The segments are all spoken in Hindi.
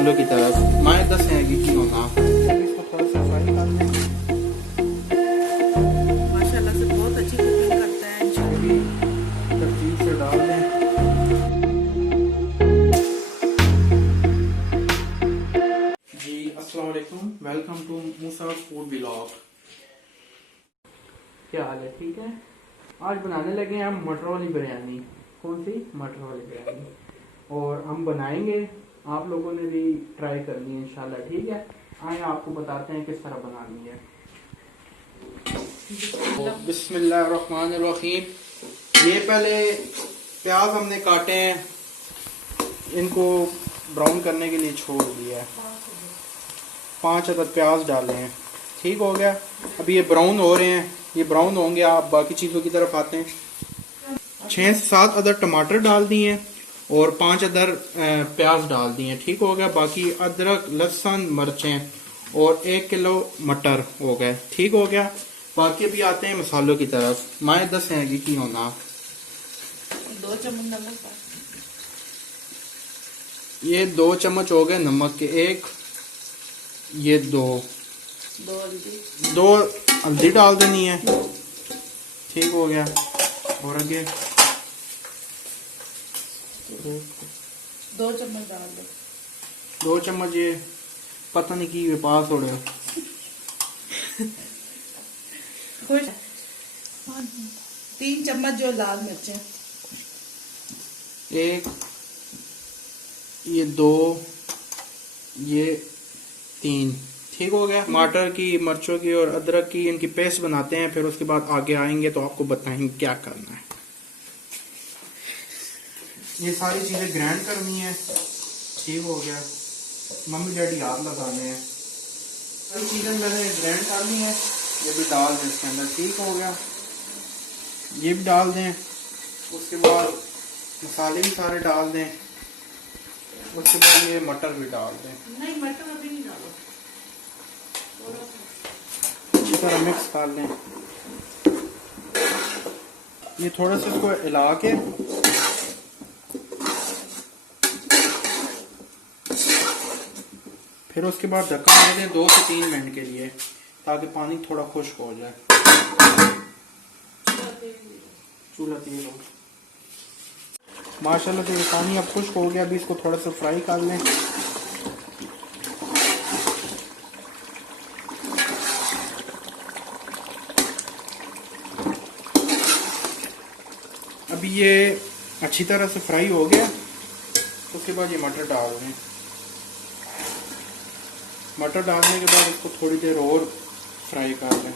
मसालों की तरफ मैं दस हैं कि होना इसको थोड़ा सा फ्राई कर लें। माशाल्लाह से बहुत अच्छी कुकिंग करता है इंशाल्लाह। तरतीब से डाल दें। जी अस्सलाम वालेकुम, welcome to Musa food vlog. क्या हाल है? ठीक है। आज बनाने लगे हैं हम मटर वाली बिरयानी। कौन सी? मटर वाली बिरयानी। और हम बनाएंगे, आप लोगों ने भी ट्राई करनी है इंशाल्लाह। ठीक है, आए आपको बताते हैं किस तरह बनानी है। तो बिस्मिल्लाहिर्रहमानिर्रहीम। ये पहले प्याज हमने काटे हैं, इनको ब्राउन करने के लिए छोड़ दिया है। 5 अदद प्याज डाले हैं। ठीक हो गया। अभी ये ब्राउन हो रहे हैं, ये ब्राउन होंगे, आप बाकी चीज़ों की तरफ आते हैं। 6 से 7 अदर टमाटर डाल दिए और 5 अदर प्याज डाल दिए। ठीक हो गया। बाकी अदरक, लहसुन, मिर्चें और 1 किलो मटर हो गए। ठीक हो गया। बाकी अभी आते हैं मसालों की तरफ। मैं दस हैं कि होना 2 चम्मच नमक, ये 2 चम्मच हो गए नमक के। एक ये 2 हल्दी डाल देनी है। ठीक हो गया। और आगे 2 चम्मच डाल दो। 2 चम्मच ये पता नहीं की पास हो रहे हो। खुश 3 चम्मच जो लाल मिर्चें, एक ये 2 ये 3। ठीक हो गया। टमाटर की, मिर्चों की और अदरक की इनकी पेस्ट बनाते हैं, फिर उसके बाद आगे आएंगे तो आपको बताएंगे क्या करना है। ये सारी चीजें ग्राइंड करनी है। ठीक हो गया। मम्मी डैडी हाथ लगाने हैं। सारी चीजें मैंने ग्राइंड कर ली है, ये भी डाल दें इसके अंदर। ठीक हो गया। ये भी डाल दें। उसके बाद मसाले भी सारे डाल दें। उसके बाद ये मटर भी डाल दें। नहीं मटर अभी नहीं डालो, इस तरह मिक्स कर लें। ये थोड़ा सा इसको हिला के फिर उसके बाद ढक्कन दे दें 2 से 3 मिनट के लिए, ताकि पानी थोड़ा खुश्क हो जाए। चूल्हा तेल हो। माशाल्लाह से ये पानी अब खुश्क हो गया। अभी इसको थोड़ा सा फ्राई कर लें। अभी ये अच्छी तरह से फ्राई हो गया। उसके बाद ये मटर डाल दें। मटर डालने के बाद इसको थोड़ी देर और फ्राई कर लें।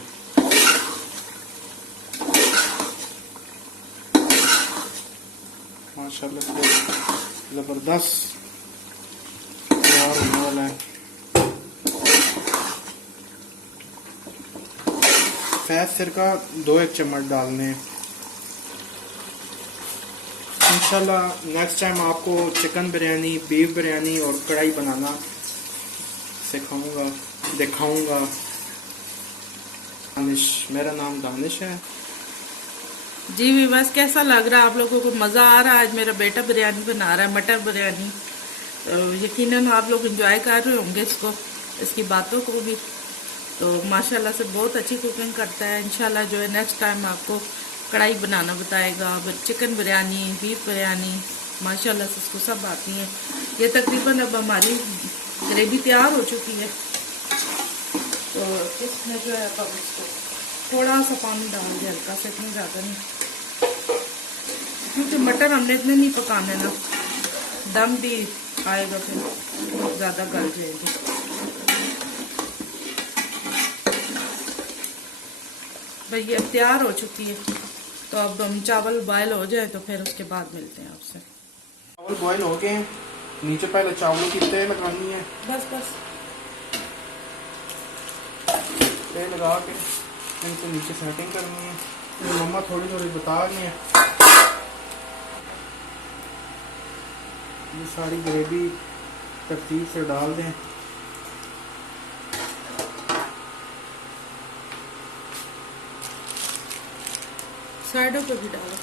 माशाल्लाह से ज़बरदस्त तैयार होने वाला है। सैद सिरका 2-1 चम्मच डालने। इंशाल्लाह नेक्स्ट टाइम आपको चिकन बिरयानी, बीफ बिरयानी और कढ़ाई बनाना सिखाऊंगा, दिखाऊंगा। दानिश, मेरा नाम दानिश है। जी भी बस कैसा लग रहा है आप लोगों को? मज़ा आ रहा है? आज मेरा बेटा बिरयानी बना रहा है, मटर बिरयानी। तो यकीनन आप लोग एंजॉय कर रहे होंगे इसको, इसकी बातों को भी। तो माशाल्लाह से बहुत अच्छी कुकिंग करता है। इंशाल्लाह जो है नेक्स्ट टाइम आपको कढ़ाई बनाना बताएगा। चिकन बिरयानी, बीफ बिरयानी, माशाल्लाह से इसको सब आती है। ये तकरीबन अब हमारी ग्रेवी तैयार हो चुकी है। तो इसमें जो है अब इसको थोड़ा सा पानी डाल दिया, हल्का से, इतना ज़्यादा नहीं, क्योंकि मटर हमने इतने नहीं पकाने ना, दम भी आएगा फिर ज़्यादा गल जाएगी। भाई ये अब तैयार हो चुकी है। तो अब हम चावल बॉयल हो जाए तो फिर उसके बाद मिलते हैं आपसे। चावल बॉयल हो गए। नीचे पहले चावलों की तय लगानी है। बस बस तय लगा के इनको नीचे सेटिंग करनी है। तो मम्मा थोड़ी थोड़ी बता रही हैं। ये सारी ग्रेवी तरतीब से डाल दें। साइडों पे भी डालो।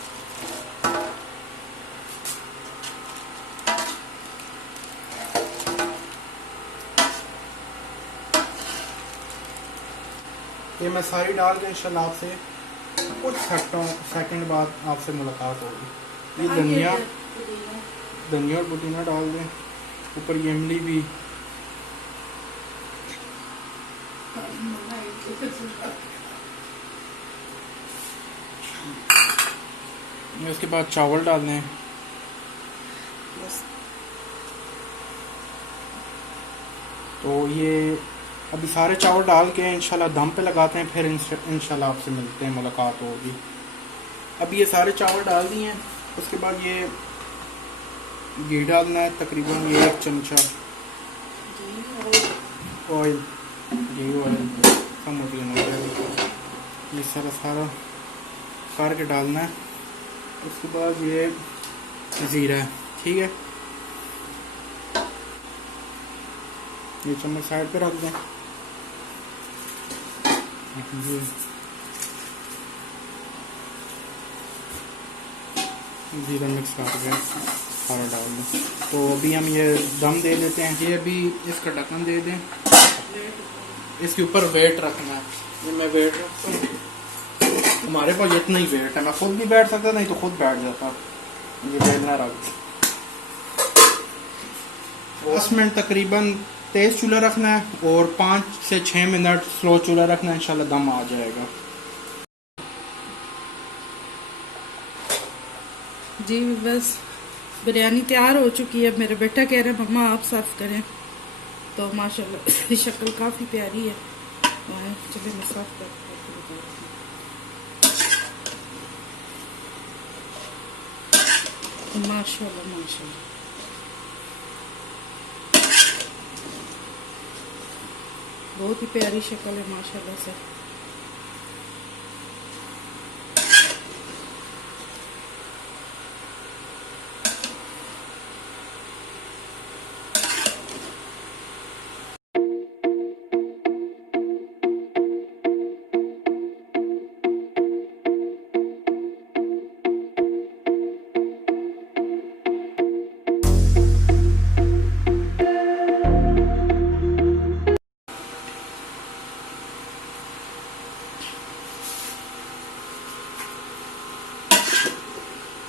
ये मैं सारी डाल के इंशाल्लाह आपसे कुछ सेकंड बाद आपसे मुलाकात होगी। ये धनिया और पुदीना डाल दें, ऊपर ये इमली भी। उसके बाद चावल डाल दें। तो ये अभी सारे चावल डाल के इंशाल्लाह दम पे लगाते हैं, फिर इंशाल्लाह आपसे मिलते हैं, मुलाकात होगी। अभी ये सारे चावल डाल दिए हैं। उसके बाद ये घी डालना है, तकरीबन ये 1 चमचा ऑयल, घी ऑयल कम होती है, ये सारा करके डालना है। उसके बाद ये ज़ीरा है, ठीक है, ये चम्मच साइड पे रख दें। ज़ीरा मिक्स करके सारा डाल दें। तो अभी हम ये दम दे देते हैं। ये अभी इसका ढक्कन दे दें, इसके ऊपर वेट रखना है। ये मैं वेट रखता हूँ, हमारे पास इतना ही वेट है, मैं खुद भी बैठ सकता, नहीं तो खुद बैठ जाता। ये बेलना रख 10 मिनट तकरीबन तेज़ चूल्हा रखना है और 5 से 6 मिनट स्लो चूल्हा रखना है, इंशाल्लाह दम आ जाएगा। जी बस बिरयानी तैयार हो चुकी है। मेरा बेटा कह रहा है मम्मा आप सर्व करें, तो माशाल्लाह इसकी शक्ल काफ़ी प्यारी है। चलिए मैं सर्व करती हूँ। माशाल्लाह माशाल्लाह बहुत ही प्यारी शक्ल है माशाल्लाह से।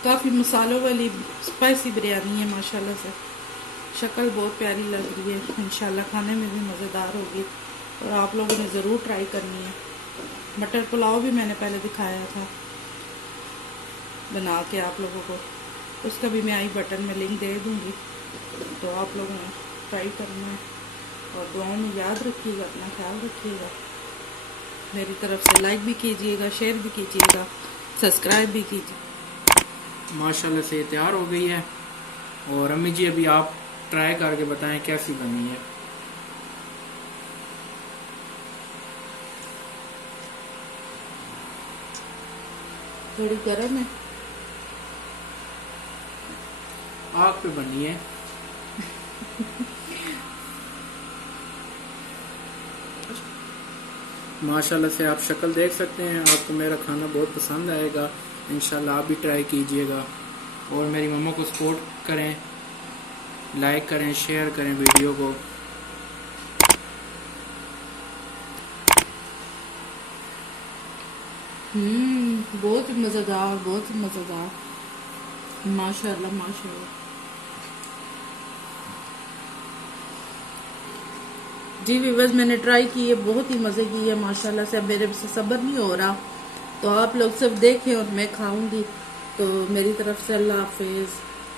काफ़ी मसालों वाली स्पाइसी बिरयानी है माशाल्लाह से। शक्ल बहुत प्यारी लग रही है, इंशाल्लाह खाने में भी मज़ेदार होगी और आप लोगों ने ज़रूर ट्राई करनी है। मटर पुलाव भी मैंने पहले दिखाया था बना के आप लोगों को, उसका भी मैं आई बटन में लिंक दे दूँगी, तो आप लोगों ने ट्राई करना है। और दुआओं में याद रखिएगा, अपना ख्याल रखिएगा। मेरी तरफ से लाइक भी कीजिएगा, शेयर भी कीजिएगा, सब्सक्राइब भी कीजिए। माशाल्लाह से तैयार हो गई है। और अम्मी जी अभी आप ट्राई करके बताएं कैसी बनी है। थोड़ी गर्म है, आग पे बनी है। माशाल्लाह से आप शक्ल देख सकते हैं। आपको मेरा खाना बहुत पसंद आएगा, इंशाल्लाह आप भी ट्राई कीजिएगा। और मेरी मम्मा को सपोर्ट करें, लाइक करें, शेयर करें वीडियो को। बहुत ही मज़ेदार, बहुत ही मज़ेदार, माशाल्लाह माशाल्लाह। जी व्यूअर्स मैंने ट्राई की है, बहुत ही मज़े की है माशाल्लाह से। अब मेरे से सब्र नहीं हो रहा, तो आप लोग सब देखें और मैं खाऊंगी। तो मेरी तरफ से अल्लाह हाफिज़।